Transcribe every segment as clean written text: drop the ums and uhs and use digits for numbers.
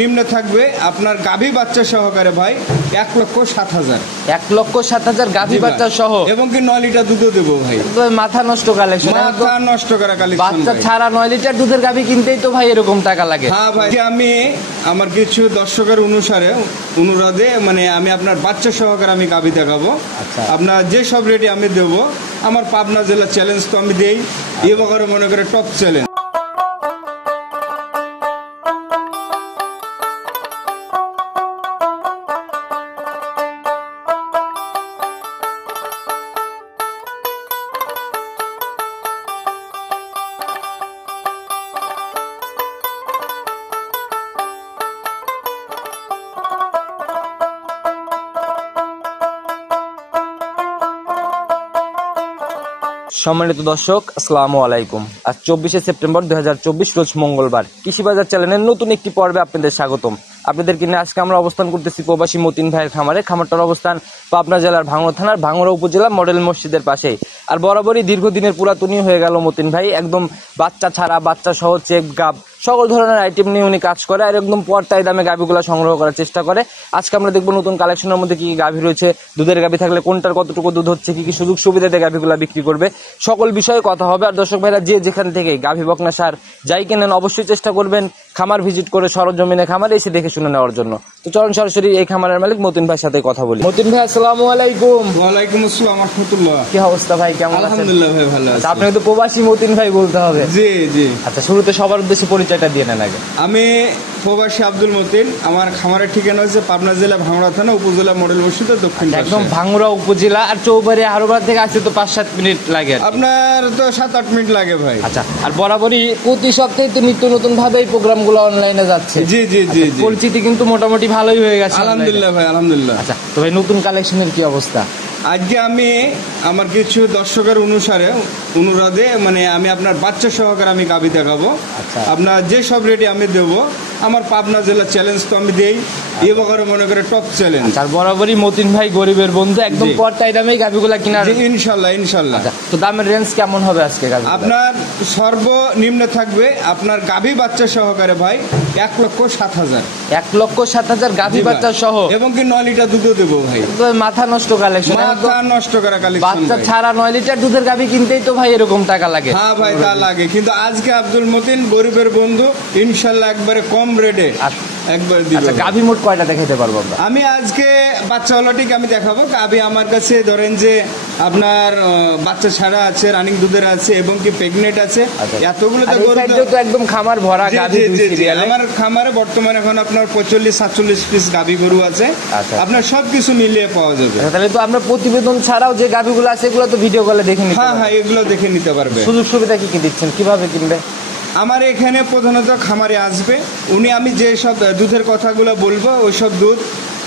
নিম্নে থাকবে আপনার গাভী বাচ্চা সহকারে ভাই 1,07,000। 1,07,000 গাভী বাচ্চা সহ এবং কি 9 লিটার দুধও দেবো ভাই। মাথা নষ্ট কালেকশন, মাথা নষ্ট করা কালেকশন। বাচ্চা ছাড়া 9 লিটার দুধের গাভী কিনতেই তো ভাই এরকম টাকা লাগে। হ্যাঁ ভাই, আমি আমার কিছু দর্শকের অনুরাধে মানে আমি আপনার বাচ্চা সহকারে আমি গাভী দেখাবো। আপনার যে সব রেটে আমি দেবো, আমার পাবনা জেলা চ্যালেঞ্জ তো আমি দেই, এবার মনে করে টপ চ্যালেঞ্জ। সম্মানিত দর্শক, আসসালামু আলাইকুম। আজ 24শে সেপ্টেম্বর 2024 রোজ মঙ্গলবার। কৃষি বাজার চ্যানেলের নতুন একটি পর্বে আপনাদের স্বাগতম। আপনাদেরকে নিয়ে আজকে আমরা অবস্থান করতেছি প্রবাসী মতিন ভাইয়ের খামারে। খামারটার অবস্থান পাবনা জেলার ভাঙড়া থানার ভাঙড়া উপজেলা মডেল মসজিদের পাশেই। আর বরাবরই দীর্ঘদিনের পুরাতনই হয়ে গেল মতিন ভাই, একদম বাচ্চা ছাড়া বাচ্চা সহ চেক গাব সকল ধরনের আইটেম নিয়ে উনি কাজ করে আর একদম পর্তায় দামে গাভীগুলো সংগ্রহ করার চেষ্টা করে। আজকে আমরা দেখবো নতুন কালেকশনের মধ্যে কি কি গাভী রয়েছে, দুধের গাভী থাকলে কোনটার কতটুকু দুধ হচ্ছে, কি কি সুযোগ সুবিধাতে গাভীগুলো বিক্রি করবে, সকল বিষয়ে কথা হবে। আর দর্শক ভাইরা যে যেখান থেকে গাভী বকনা সার যাই কেনেন অবশ্যই চেষ্টা করবেন খামার ভিজিট করে সরজমিনে খামারে এসে দেখে শুনে নেওয়ার জন্য। তো চলুন সরাসরি এই খামারের মালিক মতিন ভাইয়ের সাথে কথা বলি। মতিন ভাই, আসসালামু আলাইকুম। ওয়ালাইকুম আসসালাম ওয়া রাহমাতুল্লাহ। কি অবস্থা ভাই, কেমন আছেন? আলহামদুলিল্লাহ ভাই, ভালো আছি। আপনি তো প্রবাসী মতিন ভাই বলতে হবে। জি জি। আচ্ছা, শুরুতে সবার উদ্দেশ্যে পরিচয়টা দিয়ে নেন আগে। আমি প্রবাসী আব্দুল মতিন। আমার খামারের ঠিকানা হচ্ছে পাবনা জেলা ভাঙড়া থানা উপজেলা মডেল মসজিদের দক্ষিণ পাশে। একদম ভাঙড়া উপজেলা। আর চৌবাড়ি হারোবার থেকে আসতে তো 5-7 মিনিট লাগে। আপনার তো 7-8 মিনিট লাগে ভাই। আচ্ছা, আর বরাবরই প্রতি সপ্তাহে তো নিত্য নতুন ভাবে এই প্রোগ্রামগুলো অনলাইনে যাচ্ছে। জি জি জি। পরিচিতি কিন্তু মোটামুটি ভালোই হয়ে গেছে আলহামদুলিল্লাহ ভাই, আলহামদুলিল্লাহ। আচ্ছা, তো ভাই নতুন কালেকশনের কি অবস্থা? আজকে আমি আমার কিছু দর্শকের অনুরাধে মানে আমি আপনার বাচ্চা সহকারে আমি গাভী দেখাবো। আপনার যে সব রেটে আমি দেবো, আমার পাবনা জেলা চ্যালেঞ্জ তো আমি দেই, এবার মনে করে টপ চ্যালেঞ্জ। আর বরাবরই মতিন ভাই গরিবের বন্ধু, একদম পর্তায় দামেই গাভীগুলা কিনা। ইনশাল্লাহ ইনশাল্লাহ। তো দামের রেঞ্জ কেমন হবে আজকে? আপনার সর্বনিম্নে থাকবে আপনার গাভী বাচ্চা সহকারে ভাই 1,07,000। 1,07,000 গাভী বাচ্চা সহ এবং কি 9 লিটার দুধও দেবো ভাই। মাথা নষ্ট কালেকশন, মাথা নষ্ট করা কালেকশন। বাচ্চা ছাড়া 9 লিটার দুধের গাভী কিনতেই তো ভাই এরকম টাকা লাগে। হ্যাঁ ভাই, তা লাগে, কিন্তু আজকে আব্দুল মতিন গরিবের বন্ধু, ইনশাল্লাহ একবারে কম রেটে একবার দিব। আচ্ছা, গাভী মোট কয়টা দেখাতে পারবো আমরা? আমি আজকে বাচ্চাওয়ালাটিকে আমি দেখাবো। গাভী আমার কাছে ধরেন যে আপনার বাচ্চা ছাড়া আছে, রানিং দুধের আছে এবং কি প্রেগনেন্ট আছে। এতগুলো তো একদম খামার ভরা গাভী। আমার খামারে বর্তমানে এখন আপনার 45-47 পিস গাভী গরু আছে। আপনার সবকিছু মিলিয়ে পাওয়া যাবে। তাহলে তো আমরা প্রতিবেদন ছাড়াও যে গাভীগুলো আছে এগুলো তো ভিডিও কলে দেখে নিতে। হ্যাঁ হ্যাঁ, এগুলো দেখে নিতে পারবে। সুযোগ সুবিধা কি কি দিচ্ছেন, কিভাবে কিনবে? আমার এখানে প্রধানত খামারে আসবে উনি, আমি যে সব দুধের কথাগুলো বলবো ওই সব দুধ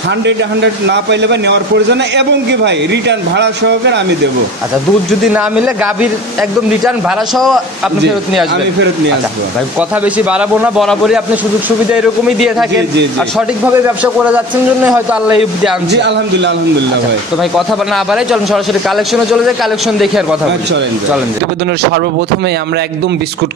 100 না পাইলে বা নেওয়ার প্রয়োজন, এবং কি ভাই রিটার্ন ভাড়া সহকারে আমি দেবো। আচ্ছা, দুধ যদি না মিলে গাভীর একদম রিটার্ন ভাড়া সহ আপনি ফেরত নিয়ে আসবেন। আমি ফেরত নিয়ে আসবো ভাই, কথা বেশি বাড়াবো না, বরাবরই আপনি সুযোগ সুবিধা এরকমই দিয়ে থাকেন। আর সঠিকভাবে ব্যবসা করে যাচ্ছেন জন্য হয়তো আল্লাহ জি আলহামদুলিল্লাহ আলহামদুলিল্লাহ ভাই। তো ভাই কথা না বাড়াই চলুন সরাসরি কালেকশনে চলে যাই, কালেকশন দেখে আর কথা বলি। চলেন। প্রতিবেদনের সর্বপ্রথমে আমরা একদম বিস্কুট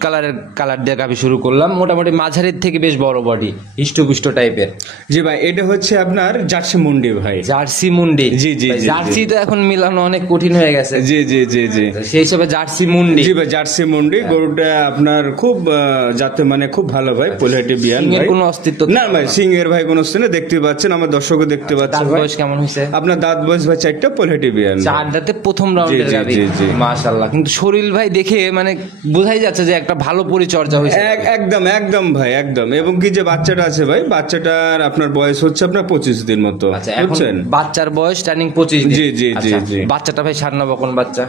কালার দিয়ে গাভী শুরু করলাম। মোটামুটি মাঝারির থেকে বেশ বড় বডি, হিষ্টপুষ্ট টাইপের। জি ভাই, এটা হচ্ছে আপনার জার্সি মুন্ডি ভাই। জার্সি মুন্ডি। জি জি। জার্সি তো এখন মিলানো অনেক কঠিন হয়ে গেছে। জি জি জি জি। সেই হিসাবে জার্সি মুন্ডি। জি ভাই, জার্সি মুন্ডি গরুটা আপনার খুব যাতে মানে খুব ভালো ভাই, পোলাইটি বিয়ান ভাই। কোনো অস্তিত্ব না ভাই, সিং এর ভাই কোনো অস্তিত্ব দেখতে পাচ্ছেন, আমার দর্শকও দেখতে পাচ্ছেন। দাঁত বয়স কেমন হয়েছে আপনার? দাঁত বয়স ভাই 4টা, পোলাইটি বিয়ান। 4 দাঁতে প্রথম রাউন্ডের গাভী। মাশাআল্লাহ। কিন্তু শরীর ভাই দেখে মানে বোঝাই যাচ্ছে যে একটা ভালো পরিচর্যা হয়েছে। একদম একদম ভাই, একদম। এবং কি যে বাচ্চাটা আছে ভাই, বাচ্চাটার আপনার বয়স হচ্ছে আপনার 25 দিন মতো। বুঝছেন? বাচ্চার বয়স টার্নিং 25 দিন। জি জি জি জি। বাচ্চাটা ভাই সার না বকন বাচ্চা?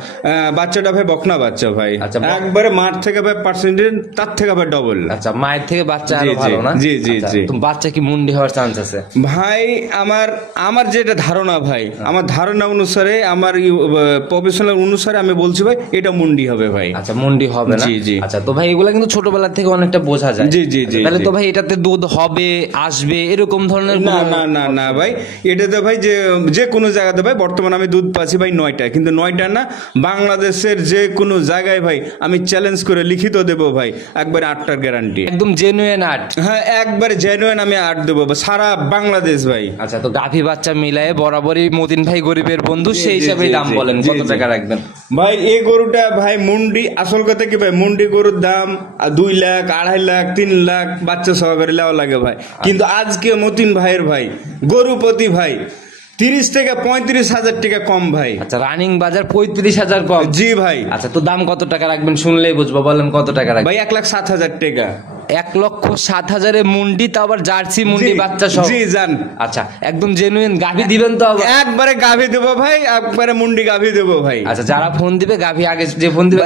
বাচ্চাটা ভাই বকনা বাচ্চা ভাই। একবারে মার থেকে ভাই পার্সেন্টেজ তার থেকে ভাই ডবল। আচ্ছা, মায়ের থেকে বাচ্চা আরো ভালো না? জি জি জি। তো বাচ্চা কি মুন্ডি হওয়ার চান্স আছে? ভাই আমার যেটা ধারণা ভাই, আমার ধারণা অনুসারে, আমার প্রফেশনাল অনুসারে আমি বলছি ভাই এটা মুন্ডি হবে ভাই। আচ্ছা, মুন্ডি হবে না? জি জি। আচ্ছা, তো ভাই এগুলা কিন্তু ছোটবেলা থেকে অনেকটা বোঝা যায়। জি জি জি। তাহলে তো ভাই এটাতে দুধ হবে, আসবে এরকম ধরনের না না না না না ভাই, এটাতে ভাই যে কোনো জায়গাতে ভাই বর্তমানে আমি দুধ পাচ্ছি ভাই 9টা, কিন্তু 9টা না, বাংলাদেশের যে কোনো জায়গায় ভাই আমি চ্যালেঞ্জ করে লিখিত দেবো ভাই, একবারে 8টার গ্যারান্টি। একদম জেনুইন আট। হ্যাঁ একবারে জেনুইন আমি 8 দেবো সারা বাংলাদেশ ভাই। আচ্ছা, তো গাভী বাচ্চা মিলায়ে বরাবরই মতিন ভাই গরিবের বন্ধু, সেই হিসাবে দাম বলেন কত টাকা রাখবেন ভাই? এই গরুটা ভাই মুন্ডি, আসল কথা কি ভাই, মুন্ডি গরুর দাম 2 লাখ, 2.5 লাখ, 3 লাখ বাচ্চা সহকারে লেওয়া লাগে ভাই, কিন্তু আজকে মতিন ভাইয়ের ভাই গরু প্রতি ভাই 30 থেকে 35,000 টাকা কম ভাই। আচ্ছা, রানিং বাজার 35,000 কম। জি ভাই। আচ্ছা, তো দাম কত টাকা রাখবেন শুনলেই বুঝবো, বলেন কত টাকা রাখবেন? ভাই 1,07,000 টাকা। 1,07,000 মুন্ডি, তো আবার জার্সি মুন্ডি বাচ্চা সহ? জি জান। আচ্ছা, একদম জেনুইন গাভী দিবেন তো? একবারে গাভী দেবো ভাই, একবারে মুন্ডি গাভী দেবো ভাই। আচ্ছা, যারা ফোন দিবে গাভী আগে, যে ফোন দিবে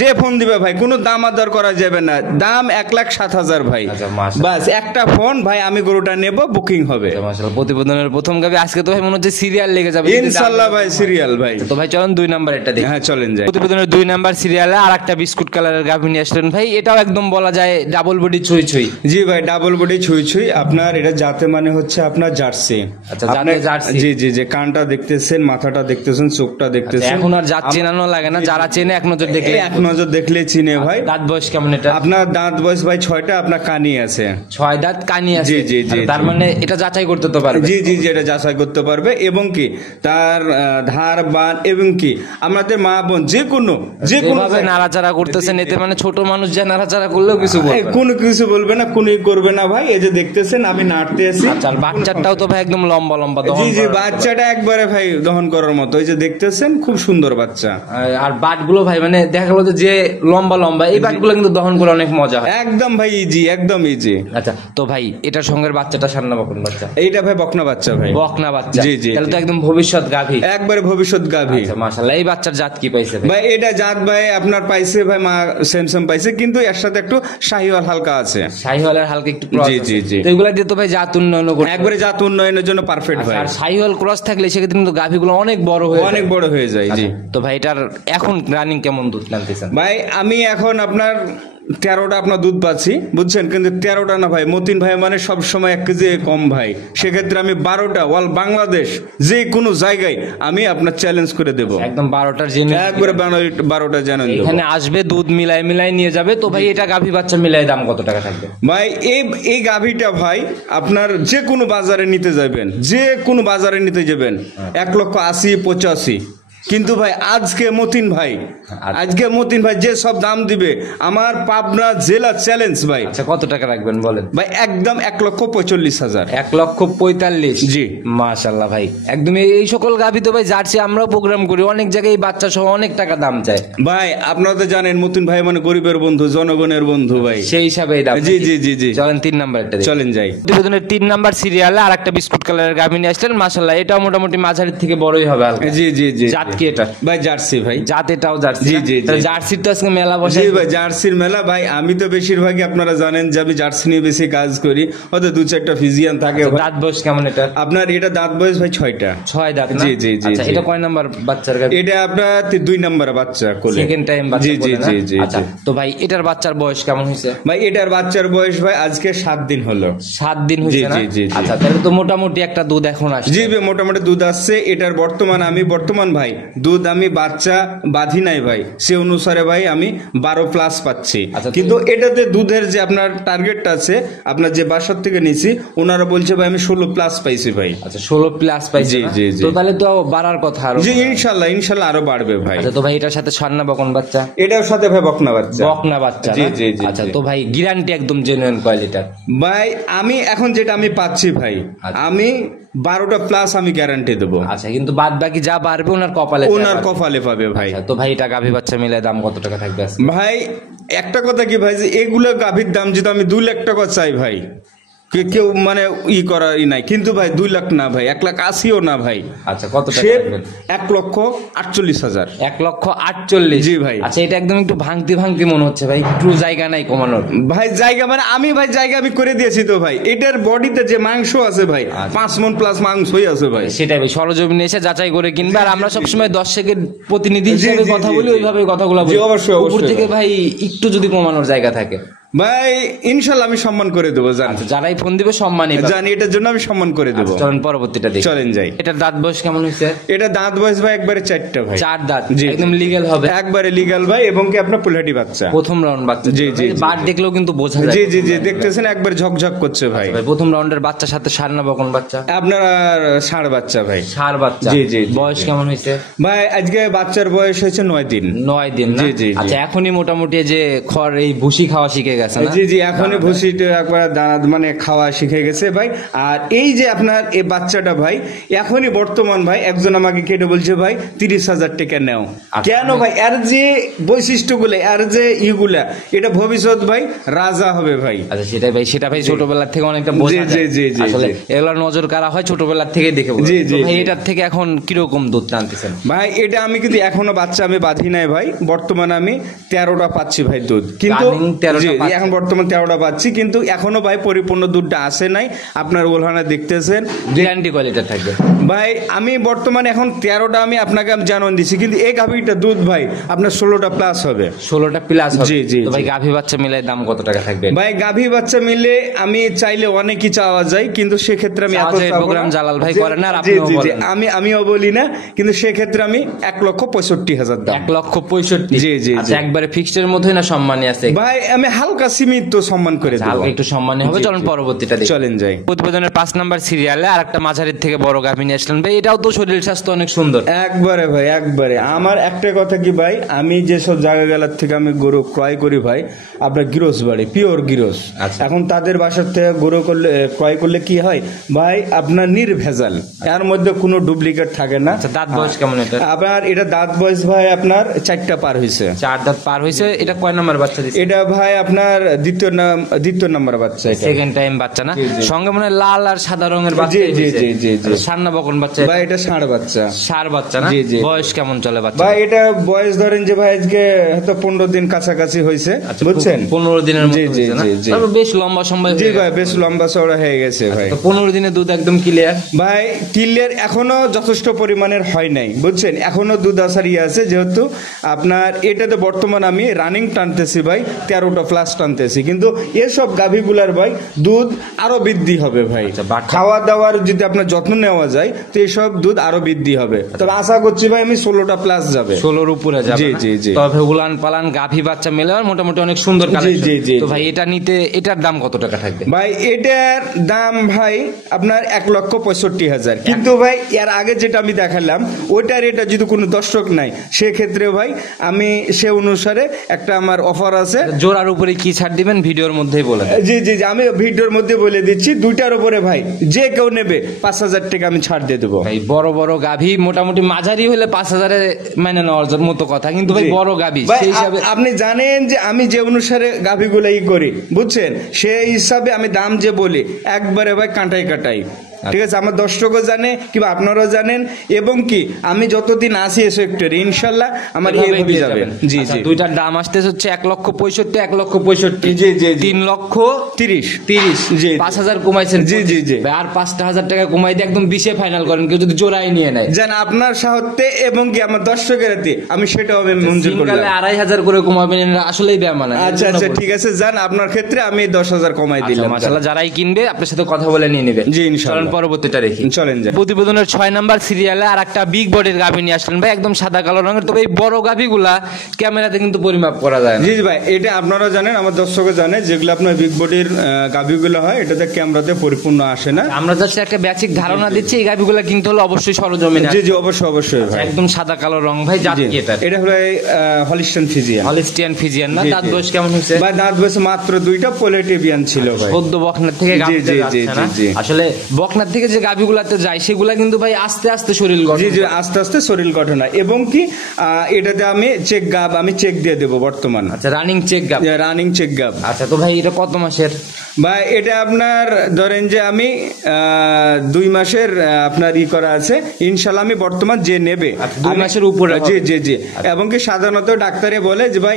যে ফোন দিবে ভাই কোনো দাম আদর করা যাবে না, দাম 1,07,000 ভাই। আচ্ছা, মাশাআল্লাহ। বাস একটা ফোন ভাই, আমি গরুটা নেব, বুকিং হবে। মাশাআল্লাহ, প্রতিবেদনের প্রথম গাভী আজকে তো ভাই মনে হচ্ছে সিরিয়াল লেগে যাবে ইনশাআল্লাহ ভাই, সিরিয়াল ভাই। তো ভাই চলেন 2 নাম্বার এটা দেখি। হ্যাঁ চলেন যাই। প্রতিবেদনের 2 নাম্বার সিরিয়ালে আরেকটা বিস্কুট কালারের গাভী নিয়ে আসলেন ভাই, এটাও একদম বলা যায় ডাবল বডি ছুঁই ছুঁই। জি ভাই, ডাবল বডি ছুঁই ছুঁই। আপনার এটা জাতে মানে হচ্ছে আপনার জার্সি। আচ্ছা, জাতে জার্সি। জি জি জি, কানটা দেখতেছেন, মাথাটা দেখতেছেন, চোখটা দেখতেছেন। এখন আর জাত চেনানো লাগে না, যারা চেনে এক নজর দেখলে, এক নজর দেখলে চিনে ভাই। দাঁত বয়স কেমন এটা? আপনার দাঁত বয়স ভাই 6টা, আপনার কানি আছে 6 দাঁত কানি আছে। জি জি জি, তার মানে এটা যাচাই করতে তো পারবে? জি জি জি, এটা যাচাই করতে পারবে, এবং কি তার ধার বান, এবং কি আমাদের মা বোন যে কোনো নাড়াচাড়া করতেছেন, এতে মানে ছোট মানুষ যা নাড়াচাড়া করলেও কিছু বলবে না? কোনো কিছু বলবে না, কোনো করবে না ভাই। এই যে দেখতেছেন আমি নাড়তে আছি। আচ্ছা, বাচ্চাটাও তো ভাই একদম লম্বা লম্বা। জি জি, বাচ্চাটা একবারে ভাই দহন করার মতো। এই যে দেখতেছেন খুব সুন্দর বাচ্চা। আর বাটগুলো ভাই মানে দেখা গেল যে লম্বা লম্বা, এই বাটগুলো কিন্তু দহন করে অনেক মজা হয়। একদম ভাই ইজি, একদম ইজি। আচ্ছা, তো ভাই এটার সঙ্গে বাচ্চাটা সান্না বকন বাচ্চা? এইটা ভাই বকনা বাচ্চা ভাই। বকনা বাচ্চা? জি জি, তাহলে তো একদম ভবিষ্যৎ গাভী, একবারে ভবিষ্যৎ গাভী। আচ্ছা, মাশাআল্লাহ। এই বাচ্চার জাত কি পাইছে ভাই? এটা জাত ভাই আপনার পাইছে ভাই মা সেমসম পাইছে, কিন্তু এর সাথে একটু শাহিওয়াল হালকা আছে। শাহিওয়ালের হালকা একটু জি জি জি, তো এগুলা দিয়ে তো ভাই জাত উন্নয়ন করতে, একবারে জাত উন্নয়নের জন্য পারফেক্ট ভাই। আর শাহিওয়াল ক্রস থাকলে সেক্ষেত্রে কিন্তু গাভীগুলো অনেক বড় হয়ে অনেক বড় হয়ে যায়। জি, তো ভাই এটার এখন রানিং কেমন দুধ টানতেছেন? ভাই আমি এখন আপনার 13টা আপনার দুধ পাচ্ছি, বুঝছেন, কিন্তু 13টা না ভাই, মতিন ভাই মানে সবসময় 1 কেজি কম ভাই। সেক্ষেত্রে আমি 12টা অল বাংলাদেশ যে কোনো জায়গায় আমি আপনার চ্যালেঞ্জ করে দেবো। একদম 12টার জেনে, একবারে 12টা জানেন এখানে আসবে, দুধ মিলাই মিলাই নিয়ে যাবে। তো ভাই এটা গাভী বাচ্চা মিলাই দাম কত টাকা থাকবে ভাই? এই গাভীটা ভাই আপনার যে কোনো বাজারে নিতে যাবেন, যে কোনো বাজারে নিতে যাবেন 1,80,85। কিন্তু ভাই আজকে মতিন ভাই যে সব দাম দিবে, আমার পাবনা জেলা চ্যালেঞ্জ ভাই। আচ্ছা, কত টাকা রাখবেন বলেন ভাই? একদম 1,45,000। 1,45,000? জি, মাশাআল্লাহ ভাই। একদম এই সকল গাভী তো ভাই জার্সি আমরাও প্রোগ্রাম করি, অনেক জায়গায় এই বাচ্চা সহ অনেক টাকা দাম চায় ভাই। আপনারা তো জানেন মতিন ভাই মানে গরিবের বন্ধু, জনগণের বন্ধু ভাই, সেই হিসাবে দাম। জি জি জি জি, চলেন 3 নাম্বারটা চলেন যাই। প্রতিবেদনের 3 নাম্বার সিরিয়ালে আরেকটা বিস্কুট কালারের গাভী নিয়ে আসলেন, মাশাআল্লাহ। এটাও মোটামুটি মাঝারির থেকে বড়ই হবে হালকা। জি জি জি, জাত কি এটা ভাই? জার্সি ভাই। জাত এটাও জার্সি? জি জি, জার্সির তো আজকে মেলা বসে। জি ভাই, জার্সির মেলা ভাই। আমি তো বেশিরভাগই আপনারা জানেন যে আমি জার্সি নিয়ে বেশি কাজ করি, হয়তো 2-4টা ফিজিয়ান থাকে। দাঁত বয়স কেমন এটা? আপনার এটা দাঁত বয়স ভাই 6টা। 6 দাঁত? জি জি জি। আচ্ছা, এটা কয় নাম্বার বাচ্চার গাভী? এটা আপনার 2 নাম্বার বাচ্চা কোলে, সেকেন্ড টাইম বাচ্চা। জি জি জি জি। আচ্ছা, তো ভাই এটার বাচ্চার বয়স কেমন হয়েছে? ভাই এটার বাচ্চার বয়স ভাই আজকে 7 দিন হলো। 7 দিন হয়েছে না? জি জি জি। আচ্ছা, তাহলে তো মোটামুটি একটা দুধ এখন আসছে। জি ভাই, মোটামুটি দুধ আসছে। এটার বর্তমান ভাই দুধ আমি বাচ্চা বাঁধি নাই ভাই, সে অনুসারে ভাই আমি 12+ পাচ্ছি। আচ্ছা, কিন্তু এটাতে দুধের যে আপনার টার্গেটটা আছে, আপনার যে বাসার থেকে নিছি, ওনারা বলছে ভাই আমি 16+ পাইছি ভাই। আচ্ছা, 16+ পাইছি? জি জি জি। তো তাহলে তো বাড়ার কথা আরো। জি, ইনশাআল্লাহ আরো বাড়বে ভাই। আচ্ছা, তো ভাই এটার সাথে সান্না বকন বাচ্চা? এটার সাথে ভাই বকনা বাচ্চা। জি জি জি। আচ্ছা, তো ভাই গ্যারান্টি একদম জেনুইন কোয়ালিটির ভাই। আমি এখন যেটা আমি পাচ্ছি ভাই, আমি 12টা+ আমি গ্যারান্টি দেবো। আচ্ছা, কিন্তু বাদ বাকি যা বাড়বে ওনার কপালে পাবে ভাই। তো ভাই এটা গাভী বাচ্চা মিলে দাম কত টাকা থাকবে ভাই? একটা কথা কি ভাই, যে এগুলো গাভীর দাম যদি আমি 2 লাখ টাকা চাই ভাই, কেউ মানে করারই নাই, কিন্তু ভাই 2 লাখ না ভাই, 1,80,000 না ভাই। আচ্ছা, কত টাকা? 1,48,000। 1,48,000? জি ভাই। আচ্ছা, এটা একদম একটু ভাঙতি মনে হচ্ছে ভাই, একটু জায়গা নাই কমানোর? ভাই জায়গা মানে আমি ভাই জায়গা আমি করে দিয়েছি তো ভাই। এটার বডিতে যে মাংস আছে ভাই, 5 মণ প্লাস মাংসই আছে ভাই। সেটাই ভাই, সরজমিনে এসে যাচাই করে কিনবে। আর আমরা সবসময় দর্শকের প্রতিনিধি হিসেবে কথা বলি, ওইভাবে কথাগুলো বলি। অবশ্যই উপর থেকে ভাই একটু যদি কমানোর জায়গা থাকে ভাই ইনশাল্লাহ আমি সম্মান করে দেবো, জান আচ্ছা, যারাই ফোন দিবে সম্মানই পাবে। জানি, এটার জন্য আমি সম্মান করে দেবো। আচ্ছা, চলেন পরবর্তীটা দেখি। চলেন যাই। এটার দাঁত বয়স কেমন হয়েছে? এটা দাঁত বয়স ভাই একবারে 4টা ভাই। 4 দাঁত, জি। একদম লিগ্যাল হবে, একবারে লিগ্যাল ভাই, এবং কি আপনার পুলাটি বাচ্চা, প্রথম রাউন্ড বাচ্চা। জি, জি, জি। বাট দেখলেও কিন্তু বোঝা যায়। জি জি জি, দেখতেছেন একবার ঝকঝক করছে ভাই। ভাই প্রথম রাউন্ডের বাচ্চার সাথে ষাঁড় না বকন বাচ্চা? আপনার ষাঁড় বাচ্চা ভাই। ষাঁড় বাচ্চা, জি, জি, জি। বয়স কেমন হয়েছে? ভাই আজকে বাচ্চার বয়স হয়েছে 9 দিন। 9 দিন না? জি, জি, জি। আচ্ছা, এখনই মোটামুটি যে খড় এই ভুসি খাওয়া শিখে গেছে না? জি জি, এখনই ভুসিটা একবার দানা মানে খাওয়া শিখে গেছে ভাই। আর এই যে আপনার এই বাচ্চাটা ভাই এখনই বর্তমান ভাই একজন আমাকে কেটে বলছে ভাই 30,000 টাকা নেও। আচ্ছা। কেন ভাই? এর যে বৈশিষ্ট্যগুলো, এর যে ইগুলা, এটা ভবিষ্যৎ ভাই রাজা হবে ভাই। আচ্ছা, সেটা ভাই ছোটবেলার থেকে অনেকটা বোঝা জি, যায়। জি, জি, আসলে জি। এগুলো নজর কারা হয় ছোটবেলার থেকে দেখে বোঝা জি, যায়। তো জি, ভাই জি। এটার থেকে এখন কিরকম দুধ টানতেছেন? ভাই এটা আমি কিন্তু এখনো বাচ্চা আমি বাঁধি নাই ভাই, বর্তমানে আমি 13টা পাচ্ছি ভাই দুধ, কিন্তু Running 13টা জি, পাচ্ছেন। এখন বর্তমান 13টা পাচ্ছি, কিন্তু এখনো ভাই পরিপূর্ণ দুধটা আসে নাই। আপনার ওলহানা দেখতেছেন গ্যারান্টি কোয়ালিটি থাকবে ভাই। আমি বর্তমানে এখন 13টা আমি আপনাকে আমি জানান দিছি, কিন্তু এই গাভীটা দুধ ভাই আপনার 16টা প্লাস হবে। 16টা প্লাস হবে। জি, জি, তো ভাই জি। গাভী বাচ্চা মিলাই দাম কত টাকা থাকবে? ভাই গাভী বাচ্চা মিলে আমি চাইলে অনেকই চাওয়া যায়, কিন্তু সেক্ষেত্রে আমি চাওয়া এত যায় চাবো প্রোগ্রাম না। জালাল ভাই জি, করেন না, আর জি, আপনিও জি, জি, বলেন না। আমিও বলি না, কিন্তু সেক্ষেত্রে আমি 1,65,000 দাম। 1,65,000। জি, জি, আচ্ছা, জি। একবারে ফিক্সড এর মধ্যে না সম্মানী আছে? ভাই আমি হালকা সীমিত সম্মান করে দেবো। হালকা একটু সম্মানী হবে। জি, চলুন জি। পরবর্তীটা দেখি। চলেন যাই। প্রতিবেদনের 5 নাম্বার সিরিয়ালে আর একটা মাঝারির থেকে বড় গাভী নিয়ে আসলেন ভাই। এটাও তো শরীর স্বাস্থ্য অনেক সুন্দর। একবারে ভাই একবারে। আমার একটা কথা কি ভাই, আমি যেসব জায়গা গেলার থেকে আমি গরু ক্রয় করি ভাই, আপনার গিরস বাড়ি, পিওর গিরস। আচ্ছা। এখন তাদের বাসার থেকে গরু করলে ক্রয় করলে কি হয় ভাই, আপনার নির্ভেজাল, এর মধ্যে কোনো ডুপ্লিকেট থাকে না। আচ্ছা, দাঁত বয়স কেমন এটা? আপনার এটা দাঁত বয়স ভাই আপনার 4টা পার হয়েছে। 4 দাঁত পার হয়েছে। এটা কয় নাম্বার বাচ্চা দিচ্ছে? এটা ভাই আপনার দ্বিতীয় নাম্বার বাচ্চা এটা। সেকেন্ড টাইম বাচ্চা না? জি, জি। সঙ্গে মনে হয় লাল আর সাদা রঙের বাচ্চা। জি, জি, জি, জি, জি। সান্না বকন বাচ্চা? ভাই এটা ষাঁড় বাচ্চা। ষাঁড় বাচ্চা না? জি, জি। বয়স কেমন চলে বাচ্চা? ভাই এটা বয়স ধরেন যে ভাই আজকে হয়তো 15 দিন কাছাকাছি হয়েছে, আচ্ছা, বুঝছেন? 15 দিনের মতো জি, জি, হয়েছে না? জি, জি। তারপর বেশ লম্বা সময় জি হয়ে ভাই গেছে। বেশ লম্বা চওড়া হয়ে গেছে ভাই। তো 15 দিনে দুধ একদম ক্লিয়ার? ভাই ক্লিয়ার এখনো যথেষ্ট পরিমাণের হয় নাই, বুঝছেন? এখনো দুধ আসার ইয়ে আছে, যেহেতু আপনার এটাতে বর্তমান আমি রানিং টানতেছি ভাই, 13টা প্লাস টানতেছি, কিন্তু এসব গাভীগুলার ভাই দুধ আরো বৃদ্ধি হবে ভাই। আচ্ছা, বাট- খাওয়া দাওয়ার যদি আপনার যত্ন নেওয়া যায় তো এসব দুধ আরো বৃদ্ধি হবে। তবে আশা করছি ভাই আমি 16টা প্লাস যাবে। 16-র উপরে যাবে জি, না? জি, জি। তবে উলান পালান গাভী বাচ্চা মেলে আর মোটামুটি অনেক সুন্দর কালেকশন। জি, জি, তো জি। ভাই এটা নিতে এটার দাম কত টাকা থাকবে? ভাই এটার দাম ভাই আপনার 1,65,000, কিন্তু ভাই এর আগে যেটা আমি দেখালাম ওইটার এটা যদি কোনো দর্শক নাই, সেক্ষেত্রে ভাই আমি সে অনুসারে একটা আমার অফার আছে। জোড়ার উপরে কি ছাড় দিবেন ভিডিওর মধ্যেই বলেন। জি জি জি, আমি ভিডিওর মধ্যে বলে দিচ্ছি, দুইটার উপরে ভাই যে কেউ নেবে 5,000 টাকা আমি ছাড় দিয়ে দেবো। ভাই বড় বড় গাভী মোটামুটি মাঝারি হলে 5,000-এ মেনে নেওয়ার মতো কথা, কিন্তু ভাই জি। বড় গাভী ভাই, সেই হিসাবে আপনি জানেন যে আমি যে অনুসারে গাভীগুলো করি, বুঝছেন, সেই হিসাবে আমি দাম যে বলি একবারে ভাই কাটাই কাটাই। ঠিক আছে, আমার দর্শকও জানে কিংবা আপনারাও জানেন, এবং কি আমি যতদিন আসি এ সেক্টরে ইনশাল্লাহ আমার এভাবেই এইভাবে দিয়ে যাবে। যাবেন। জি আচ্ছা, জি দুইটার দাম আসতেছে হচ্ছে 1,65,000, 1,65,000, জি, জি, জি। 3,30,000, 30 জি 5,000 কমাইছেন। জি, জি, জি। ভাই, আর 5,000 টাকা কমাই দিয়ে একদম 20-এ ফাইনাল করেন, কেউ যদি জোড়াই নিয়ে নেয়। যেন আপনার সাথে এবং কি আমার দর্শকের হাতে আমি সেটাও আমি মঞ্জুর করলাম। সিঙ্গেলে 2,500 করে কমাবেন, এটা আসলেই বেমানান। আচ্ছা আচ্ছা ঠিক আছে, যান আপনার ক্ষেত্রে আমি 10,000 কমাই দিলাম। মাশাআল্লাহ, যারাই কিনবে আপনার সাথে কথা বলে নিয়ে নেবে। জি, ইনশাআল্লাহ। চলুন পরবর্তীটা দেখি। চলেন যাই। প্রতিবেদনের 6 নাম্বার সিরিয়ালে আর একটা বিগ বডির গাভী নিয়ে আসলেন ভাই, একদম সাদা কালো রঙের। তবে এই বড় গাভীগুলা ক্যামেরাতে কিন্তু পরিমাপ করা যায় না। জি জি ভাই, এটা আপনারা জানেন, আমার দর্শকও জানে, যেগুলো আপনার বিগ বডির গাভীগুলো হয় এটাতে ক্যামেরাতে পরিপূর্ণ আসে না। আমরা যাচ্ছে একটা বেসিক ধারণা দিচ্ছি, এই গাভীগুলা কিনতে হলে অবশ্যই সরজমিনে জি জি অবশ্যই অবশ্যই ভাই। একদম সাদা কালো রং ভাই, জাত জি, কি এটা? এটা হলো হলিস্টান ফিজিয়ান। হলিস্টিয়ান ফিজিয়ান না? জি, দাঁত জি। বয়স কেমন হয়েছে? ভাই দাঁত বয়স মাত্র 2টা, পোলেটিভিয়ান ছিল ভাই। সদ্য বকনার থেকে জি, গাভীতে জি, যাচ্ছে জি, না? জি। আসলে বকনার থেকে যে গাভীগুলাতে যায় সেগুলা কিন্তু ভাই আস্তে আস্তে শরীর গঠন জি জি করে। আস্তে আস্তে শরীর গঠন হয়, এবং কি এটাতে আমি চেক দিয়ে দেবো বর্তমান, আচ্ছা, রানিং চেক গাভ। রানিং চেক গাব। আচ্ছা, তো ভাই এটা কত মাসের? ভাই এটা আপনার ধরেন যে আমি 2 মাসের আপনার করা আছে, ইনশাল্লাহ আমি বর্তমান যে নেবে আচ্ছা, 2 মাসের উপরে জি হবে। জি জি। এবং কি সাধারণত ডাক্তারে বলে যে ভাই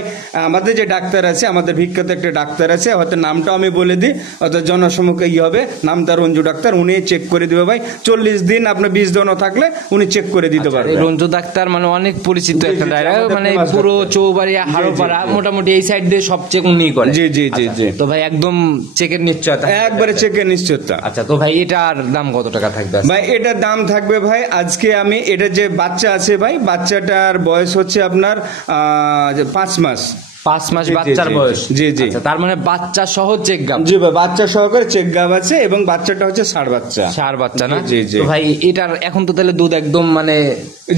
আমাদের যে ডাক্তার আছে, আমাদের বিখ্যাত একটা ডাক্তার আছে, হয়তো নামটা আমি বলে দিই, অর্থাৎ জনসম্মুখে হবে, নাম তার রঞ্জু ডাক্তার, উনি চেক করে দিবে ভাই। 40 দিন আপনার বীজ দোনো থাকলে উনি চেক করে দিতে পারবে। রঞ্জু ডাক্তার মানে অনেক পরিচিত জি, একটা জি, ডাক্তার, আমাদের মানে famous পুরো ডাক্তার। চৌবাড়িয়া হারোপাড়া মোটামুটি এই সাইড দিয়ে সব চেক উনিই করে। জি জি জি জি, তো ভাই একদম চেকের নিশ্চয়তা, একবারে চেকের নিশ্চয়তা। আচ্ছা তো ভাই এটার দাম কত টাকা থাকবে? ভাই এটার দাম থাকবে ভাই, আজকে আমি এটা যে বাচ্চা আছে ভাই, বাচ্চাটার বয়স হচ্ছে আপনার 5 মাস। 5 মাস জি, জি, বাচ্চার জি, বয়স। জি, জি। আচ্ছা, তার মানে বাচ্চা সহ চেক গাব। জি ভাই, বাচ্চা সহকারে চেক গাব আছে এবং বাচ্চাটা হচ্ছে ষাঁড় বাচ্চা। ষাঁড় বাচ্চা না? জি, জি। তো ভাই এটার এখন তো তাহলে দুধ একদম মানে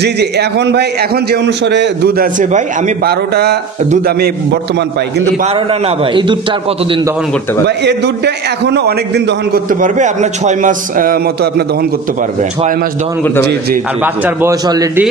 জি জি, এখন ভাই এখন যে অনুসারে দুধ আছে ভাই, আমি 12টা দুধ আমি বর্তমান পাই, কিন্তু 12টা না ভাই। এই দুধটা আর কতদিন দহন করতে পারে? ভাই এই দুধটা এখনো অনেকদিন দহন করতে পারবে, আপনার 6 মাস মতো আপনার দহন করতে পারবে। 6 মাস দহন করতে জি, পারে। জি, আর জি, বাচ্চার বয়স অলরেডি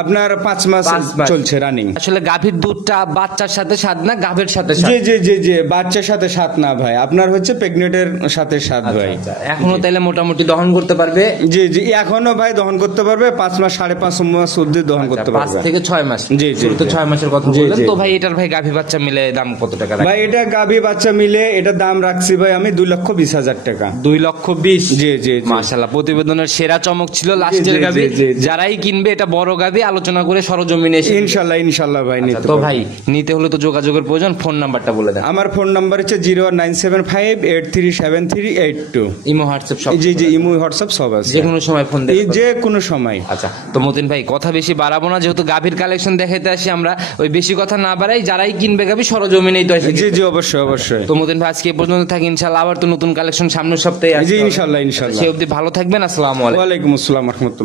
আপনার 5 মাস 5 মাস চলছে রানিং। আসলে গাভীর দুধটা বাচ্চার সাথে স্বাদ না গাভীর সাথে স্বাদ? জি জি জি জি, বাচ্চার সাথে সাত না ভাই, আপনার হচ্ছে প্রেগনেন্টের সাথে সাত ভাই। আচ্ছা, এখনো তাহলে মোটামুটি দহন করতে পারবে? জি জি, এখনো ভাই দহন করতে পারবে, 5 মাস 5.5 মাস অবধি দহন করতে 5 পারবে। থেকে 6 মাস। জি, জি, শুরুতে জি। 6 মাসের কথা জি, বললেন। জি। তো ভাই এটার ভাই গাভী বাচ্চা মিলে দাম কত টাকা রাখবেন? ভাই এটা গাভী বাচ্চা মিলে এটার দাম রাখছি ভাই আমি 2,20,000 টাকা। 2,20,000। জি জি জি। মাশাআল্লাহ, প্রতিবেদনের সেরা চমক ছিল লাস্টের জি, জি, গাভী। জি, জি, জি। যারাই কিনবে এটা বড় গাভী আলোচনা করে সরজমিনে এসে ইনশাল্লাহ ইনশাল্লাহ ভাই আচ্ছা, নিতে তো পারবে। ভাই নিতে হলে তো যোগাযোগের প্রয়োজন, ফোন নাম্বারটা বলে দেন। আমার ফোন নাম্বার হচ্ছে 01975837382। ইমো হোয়াটসঅ্যাপ সব? জি জি, ইমো হোয়াটসঅ্যাপ সব আছে, যে কোনো সময় ফোন দেবেন? যে কোনো সময়। আচ্ছা তো মতিন ভাই কথা বেশি বাড়াবো না, যেহেতু গাভীর কালেকশন দেখাইতে আসি আমরা, ওই বেশি কথা না বাড়াই, যারাই কিনবে গাভী সরজমিনেই তো এসে জি জি, অবশ্যই অবশ্যই। তো মতিন ভাই আজকে এই পর্যন্ত থাকি, ইনশাআল্লাহ আবার তো নতুন কালেকশন সামনের সপ্তাহে আসবে। জি ইনশাল্লাহ ইনশাল্লাহ। সে অবধি ভালো থাকবেন, আসসালামু আলাইকুম। ওয়ালাইকুম আসসালাম রহমতুল্লাহ।